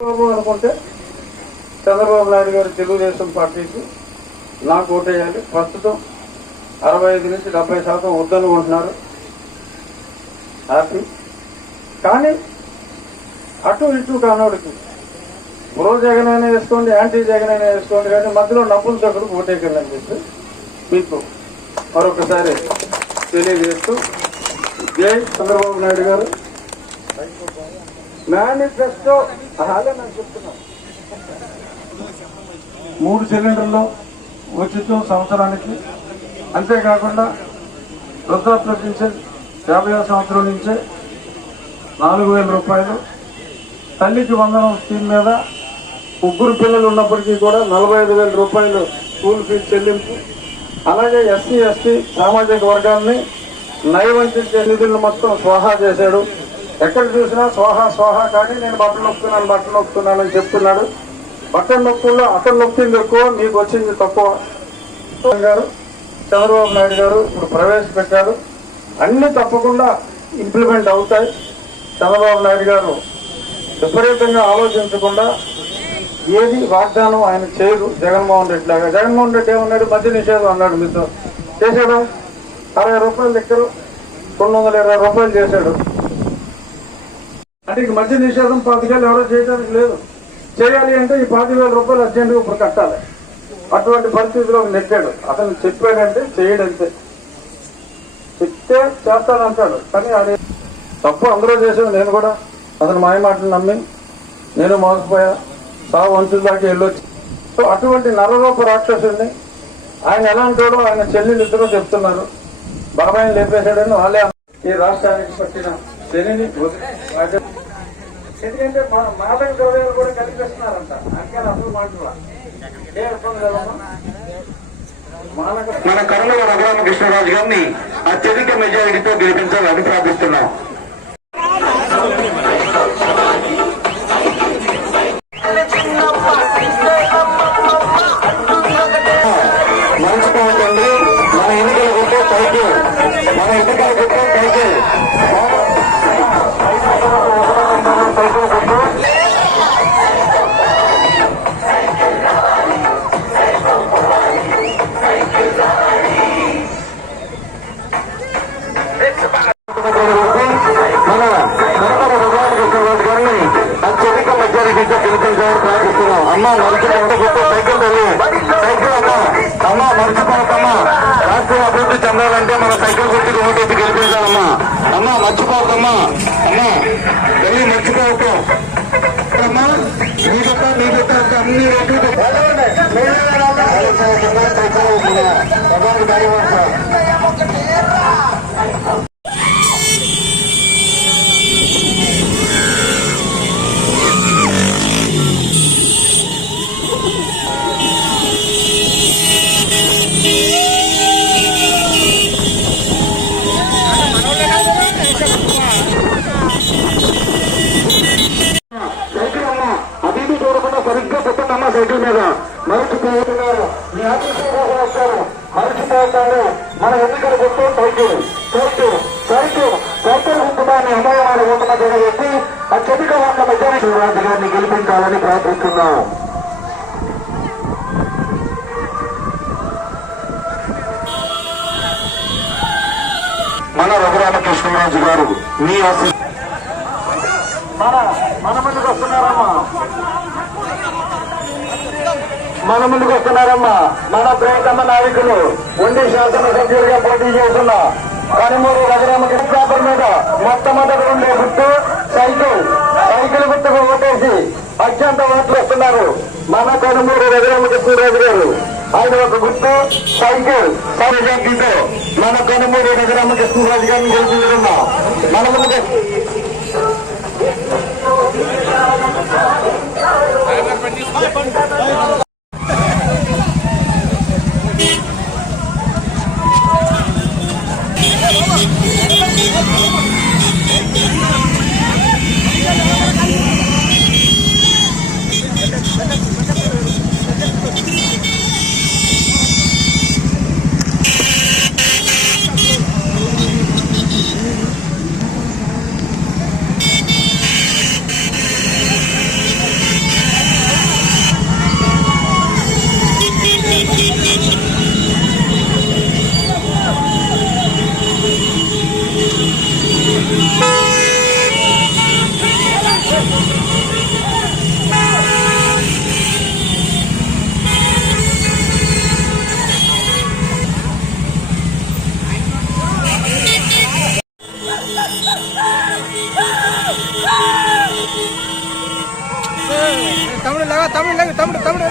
అనుకుంటే చంద్రబాబు నాయుడు గారు తెలుగుదేశం పార్టీకి నాకు ఓటేయాలి. ప్రస్తుతం 65 నుంచి 70% వద్దనుకుంటున్నారు. హ్యాపీ. కానీ అటు ఇటు కానోడికి ప్రో జగన్ అయినా వేసుకోండి, యాంటీ జగన్ అయినా వేసుకోండి, కానీ మధ్యలో నవ్వులు దగ్గరకు ఓటేకండి అని చెప్పి మీకు మరొకసారి తెలియజేస్తూ, జై చంద్రబాబు నాయుడు గారు. మేనిఫెస్టో అలాగే నేను చెప్తున్నాను, 3 సిలిండర్లు ఉచితం సంవత్సరానికి, అంతేకాకుండా వృద్ధాప్య పెన్షన్ 50 సంవత్సరం నుంచే 4000 రూపాయలు, తల్లికి వందనం స్కీమ్ మీద 3 పిల్లలు ఉన్నప్పటికీ కూడా 45,000 రూపాయలు స్కూల్ ఫీజు చెల్లింపు, అలాగే ఎస్సీ ఎస్టీ సామాజిక వర్గాన్ని నయవంచే నిధులను మొత్తం స్వాహా చేశాడు. ఎక్కడ చూసినా స్వాహా స్వాహా, కానీ నేను బట్టలు నొక్కుతున్నానని చెప్తున్నాడు. బట్టలు నొక్కుల్లో అతను నొక్కింది ఎక్కువ, మీకు వచ్చింది తక్కువ. గారు చంద్రబాబు నాయుడు గారు ఇప్పుడు ప్రవేశపెట్టారు, అన్ని తప్పకుండా ఇంప్లిమెంట్ అవుతాయి. చంద్రబాబు నాయుడు గారు విపరీతంగా ఆలోచించకుండా ఏది వాగ్దానం ఆయన చేయదు. జగన్మోహన్ రెడ్డి లాగా. జగన్మోహన్ రెడ్డి ఏమన్నాడు? మద్య నిషేధం అన్నాడు. మీతో చేశాడు. 60 రూపాయలు లెక్కరు 220 రూపాయలు చేశాడు. అంటే మద్య నిషేధం 10,000 ఎవరో చేయడానికి లేదు. చేయాలి అంటే ఈ 10,000 రూపాయలు అర్జెంటుగా ఇప్పుడు కట్టాలి. అటువంటి పరిస్థితిలో నెట్టాడు. అతను చెప్పాడంటే చేయడంతే, చెప్తే చేస్తానంటాడు. కానీ అది తప్పు అందరూ చేశాను. నేను కూడా అతను మాయ మాటలు నమ్మి నేను మోసపోయా, సాగు వంచుల దాకా వెళ్ళొచ్చు. సో అటువంటి నరరూప రాక్షసుని ఆయన ఎలాంటోడో ఆయన చెల్లెలు ఇద్దరూ చెప్తున్నారు. బాబాయిని లేపేశాడని వాళ్ళే. ఈ రాష్ట్రానికి పట్టిన శనిని ఎందుకంటే మాదక ద్రవ్యాలు కూడా కనిపిస్తున్నారంట. అందుకని అసలు మాటలు ఏ ఇబ్బంది కదమ్మా. మన కర్నూలు రఘురామకృష్ణరాజు గారిని అత్యధిక మెజారిటీతో గెలిపించాలని ప్రార్థిస్తున్నాం. మర్చిపోకండి, మన ఎన్నికలు కొట్టే సైకిల్, మన ఎన్నికలు కొట్టే సైకిల్ అత్యధిక మెజారిటీతో గెలిపించాలని ప్రార్థిస్తున్నాం. అమ్మా మర్చిపోతే సైకిల్ సైకిల్ అమ్మా మర్చిపోకమ్మా. రాష్ట్రం అభివృద్ధి చెందాలంటే మన సైకిల్ గుర్తుకు ఓటేసి గెలిపించాలమ్మా. అమ్మా మర్చిపోకమ్మా. అమ్మా వెళ్ళి మర్చిపోకు అమ్మా. మీ గొప్ప అన్ని రేట్లు సైకిల్ మీద మరచిపోతున్నారు. మీ ఆఫీసు కోసం వస్తారు, మరచిపోతారు. మన ఎన్నికల గుర్తు సైకిల్ సైకిల్ సైకిల్ సైకిల్ గుర్తుదాన్ని అమోయమైన ఓటున జరగేసి అత్యధిక ఓట్ల మెజారిటీ రాజు గారిని గెలిపించాలని ప్రార్థిస్తున్నాం. మన రఘురామకృష్ణరాజు గారు మీ మన ముందుకు వస్తున్నారమ్మా. మన ముందుకు వస్తున్నారమ్మా. మన ప్రియతమ నాయకులు ఉండి శాసనసభ్యులుగా పోటీ చేస్తున్న కనుమూరు రఘురామకృష్ణ పేపర్ మీద మొట్టమొదటి ఉండే గుర్తు సైకిల్. సైకిల్ గుర్తుకు ఓటేసి అత్యంత ఓట్లు వస్తున్నారు. మన కనుమూరు రఘురామకృష్ణరాజు గారు. ఆయన ఒక గుర్తు సైకిల్. సౌజన్యంతో మన కనుమూరు రఘురామకృష్ణరాజు గారిని గెలిపించుకున్నాం. మన ముందుకు తమ్ముడు లేవా తమ్ముడు తమ్ముడు తమ్ముడు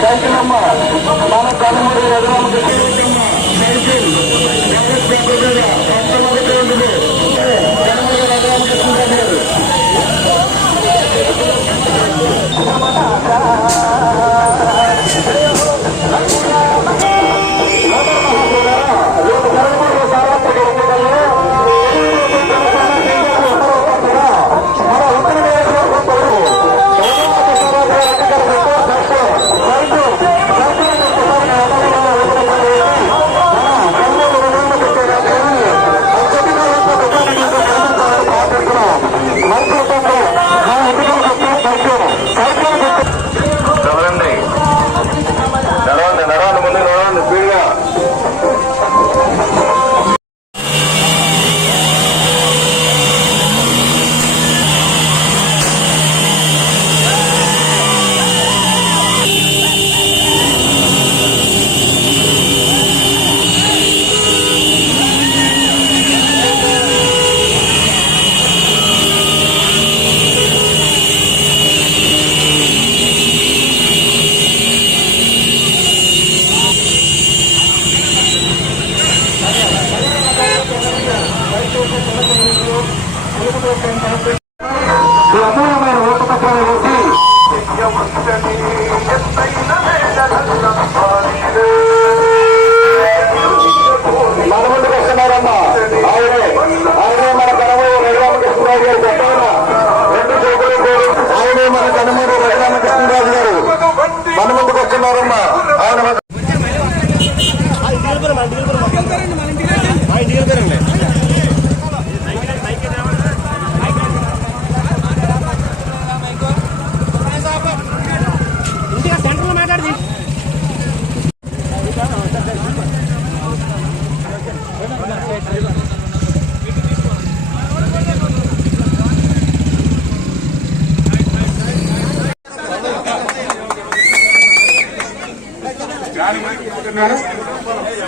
సైకిల్ అమ్మ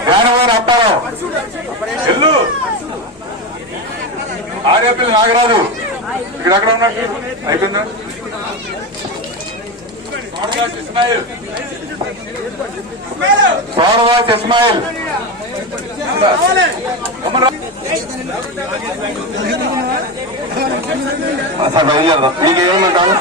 జ్ఞానమైన అప్పారావు ఎల్లు ఆర్యపల్లి నాగరాజు ఇక్కడ ఎక్కడ ఉన్నట్టు అయిపోయిందా సౌరవాజ్ ఇస్మాయిల్ అసలు బయలుదేరదాం మీకు ఏమంటారు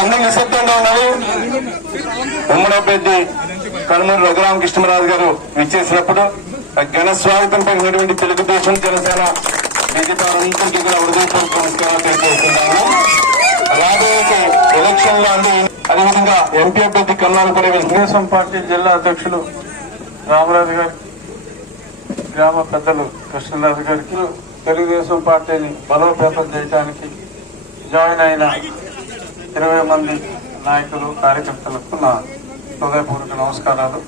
అందరం నిశ్శబ్దంగా ఉన్నారు. ఉమ్మడి అభ్యర్థి కనుమూరు రఘురామకృష్ణరాజు గారు విచ్చేసినప్పుడు ఘన స్వాగతం పలికినటువంటి తెలుగుదేశం జనసేన బీజేపీ అందరికీ కూడా హృదయపూర్వక నమస్కారాలు తెలియజేస్తున్నాము. రాబోయే ఎలక్షన్ లో అదేవిధంగా ఎంపీ అభ్యర్థి కన్నాను కూడా తెలుగుదేశం పార్టీ జిల్లా అధ్యక్షులు రామరాజు గారికి, గ్రామ పెద్దలు కృష్ణరాజు గారికి, తెలుగుదేశం పార్టీని బలోపేతం చేయడానికి జాయిన్ అయిన 20 మంది నాయకులు కార్యకర్తలకు నా హృదయపూర్వక నమస్కారాలు.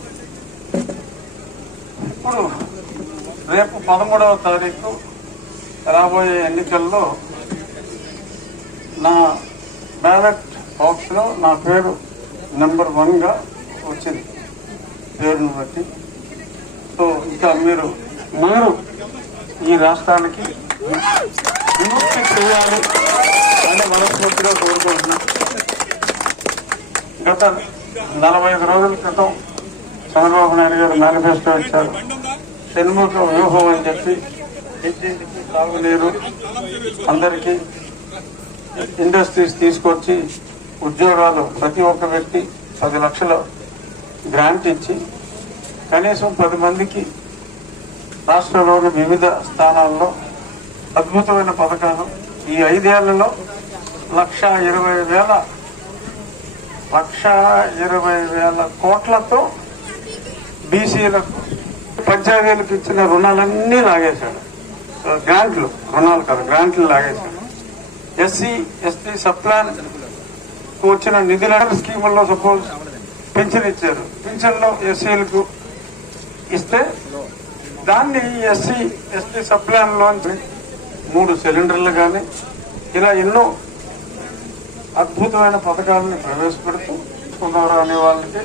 ఇప్పుడు రేపు 13వ తారీఖు రాబోయే ఎన్నికల్లో నా బ్యాలెట్ బాక్స్ లో నా పేరు నెంబర్ 1గా వచ్చింది పేరును బట్టి. సో ఇంకా మీరు ఈ రాష్ట్రానికి విముక్తి చేయాలి అని మనస్ఫూర్తిగా కోరుకుంటున్నాం. గత 45 రోజుల క్రితం చంద్రబాబు నాయుడు గారు మేనిఫెస్టో ఇచ్చారు. షణ్ముఖ వ్యూహం అని చెప్పి ఇంటింటికి తాగునీరు, అందరికీ ఇండస్ట్రీస్ తీసుకొచ్చి ఉద్యోగాలు, ప్రతి ఒక్క వ్యక్తి 10 లక్షల గ్రాంట్ ఇచ్చి కనీసం 10 మందికి రాష్ట్రంలోని వివిధ స్థానాల్లో అద్భుతమైన పథకాలు. ఈ 5 ఏళ్లలో 1,20,000 కోట్లతో బీసీలకు, పంచాయతీలకు ఇచ్చిన రుణాలన్నీ లాగేశాడు. గ్రాంట్లు, రుణాలు కాదు, గ్రాంట్లు లాగేశాడు. ఎస్సీ ఎస్టీ సప్లాన్ వచ్చిన నిధుల స్కీముల్లో సపోజ్ పెన్షన్ ఇచ్చారు. పెన్షన్లో ఎస్సీలకు ఇస్తే దాన్ని ఎస్సీ ఎస్టీ సప్లాన్ లోంచి 3 సిలిండర్లు కానీ ఇలా ఎన్నో అద్భుతమైన పథకాలను ప్రవేశపెడుతూ కుమారు అనే వాళ్ళకి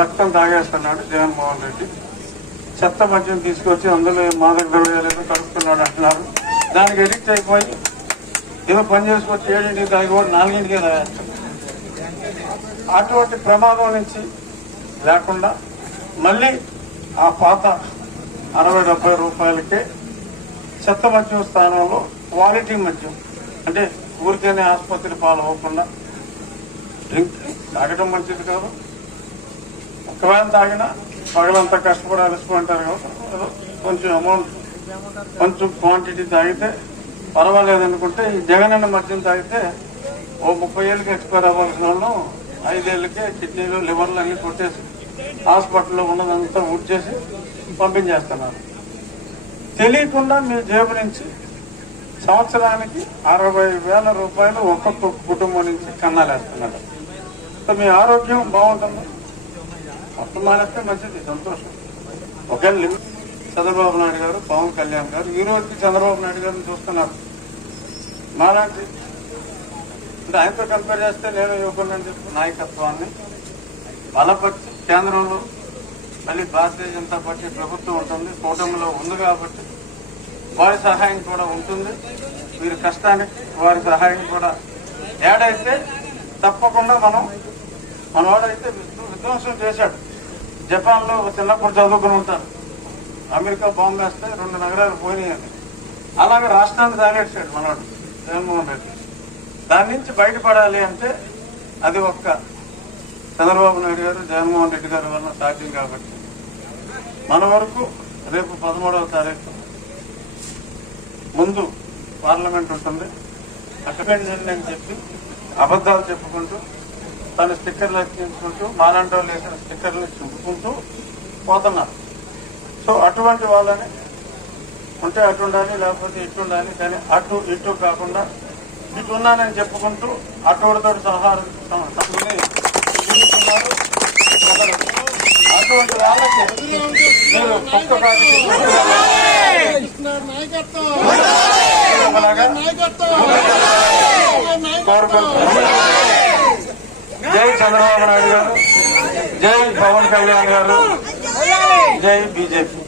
రక్తం తాగేస్తున్నాడు జగన్మోహన్ రెడ్డి. చెత్త మద్యం తీసుకొచ్చి అందులో మాదక ద్రవ్యాలు కలుపుతున్నాడు అంటున్నారు. దానికి ఎడిక్ట్ అయిపోయి ఏదో పని చేసుకొచ్చి 7ంటికి తాగి కూడా 4ంటికే తాగేస్తాడు. అటువంటి ప్రమాదం నుంచి లేకుండా మళ్ళీ ఆ పాత 60-70 రూపాయలకే చెత్త మద్యం స్థానంలో క్వాలిటీ మద్యం, అంటే ఊరికేనే ఆసుపత్రి పాలవ్వకుండా, డ్రింక్ తాగడం మంచిది కాదు, ఒకవేళ తాగినా పగలంతా కష్టపడి అలసిపోంటారు కాబట్టి కొంచెం అమౌంట్, కొంచెం క్వాంటిటీ తాగితే పర్వాలేదు అనుకుంటే, ఈ జగనన్న మద్యం తాగితే ఓ 30 ఏళ్ళకి ఎక్స్పైర్ అవ్వాల్సిన వాళ్ళు 5 ఏళ్ళకే కిడ్నీలు, లివర్లు అన్ని కొట్టేసి హాస్పిటల్లో ఉన్నదంతా ఊడ్చేసి పంపించేస్తున్నారు. తెలియకుండా మీ జేబు నుంచి సంవత్సరానికి 60,000 రూపాయలు ఒక్కొక్క కుటుంబం నుంచి కన్నాలేస్తున్నారు. సో మీ ఆరోగ్యం బాగుంటుంది. మొత్తం మానేస్తే మంచిది, సంతోషం. ఒకే లిమిట్. చంద్రబాబు నాయుడు గారు, పవన్ కళ్యాణ్ గారు ఈ రోజుకి చంద్రబాబు నాయుడు గారిని చూస్తున్నారు. మాలాంటి అంటే ఆయనతో కంపేర్ చేస్తే నేను ఇవ్వకుండా చెప్పి నాయకత్వాన్ని బలపరిచి కేంద్రంలో మళ్ళీ భారతీయ జనతా పార్టీ ప్రభుత్వం ఉంటుంది, కూటమిలో ఉంది కాబట్టి వారి సహాయం కూడా ఉంటుంది. వీరి కష్టానికి వారి సహాయం కూడా యాడ్ అయితే తప్పకుండా మనవాడైతే విధ్వంసం చేశాడు. జపాన్లో చిన్నప్పుడు చదువుకుని ఉంటాను, అమెరికా బాంబు వేస్తే 2 నగరాలు పోయినాయని. అలాగే రాష్ట్రాన్ని తాగేసాడు మనోడు జగన్మోహన్ రెడ్డి. దాని నుంచి బయటపడాలి అంటే అది ఒక్క చంద్రబాబు నాయుడు గారు, జగన్మోహన్ రెడ్డి గారి వల్ల సాధ్యం. కాబట్టి మన వరకు రేపు 13వ తారీఖు ముందు పార్లమెంట్ ఉంటుంది. అక్కడండి అని చెప్పి అబద్దాలు చెప్పుకుంటూ తన స్టిక్కర్లు ఎక్కించుకుంటూ మాలాంటి వాళ్ళు వేసిన స్టిక్కర్లు చింపుకుంటూ పోతున్నారు. సో అటువంటి వాళ్ళని ఉంటే అటు ఉండాలి, లేకపోతే ఇటు ఉండాలి. కానీ అటు ఇటు కాకుండా ఇటు ఉన్నానని చెప్పుకుంటూ అటుడితో సంహారం తిరుగుతున్నారు. అటువంటి వాళ్ళకి మీరు జై చంద్రబాబు నాయుడు గారు, జై పవన్ కళ్యాణ్ గారు, జై బీజేపీ.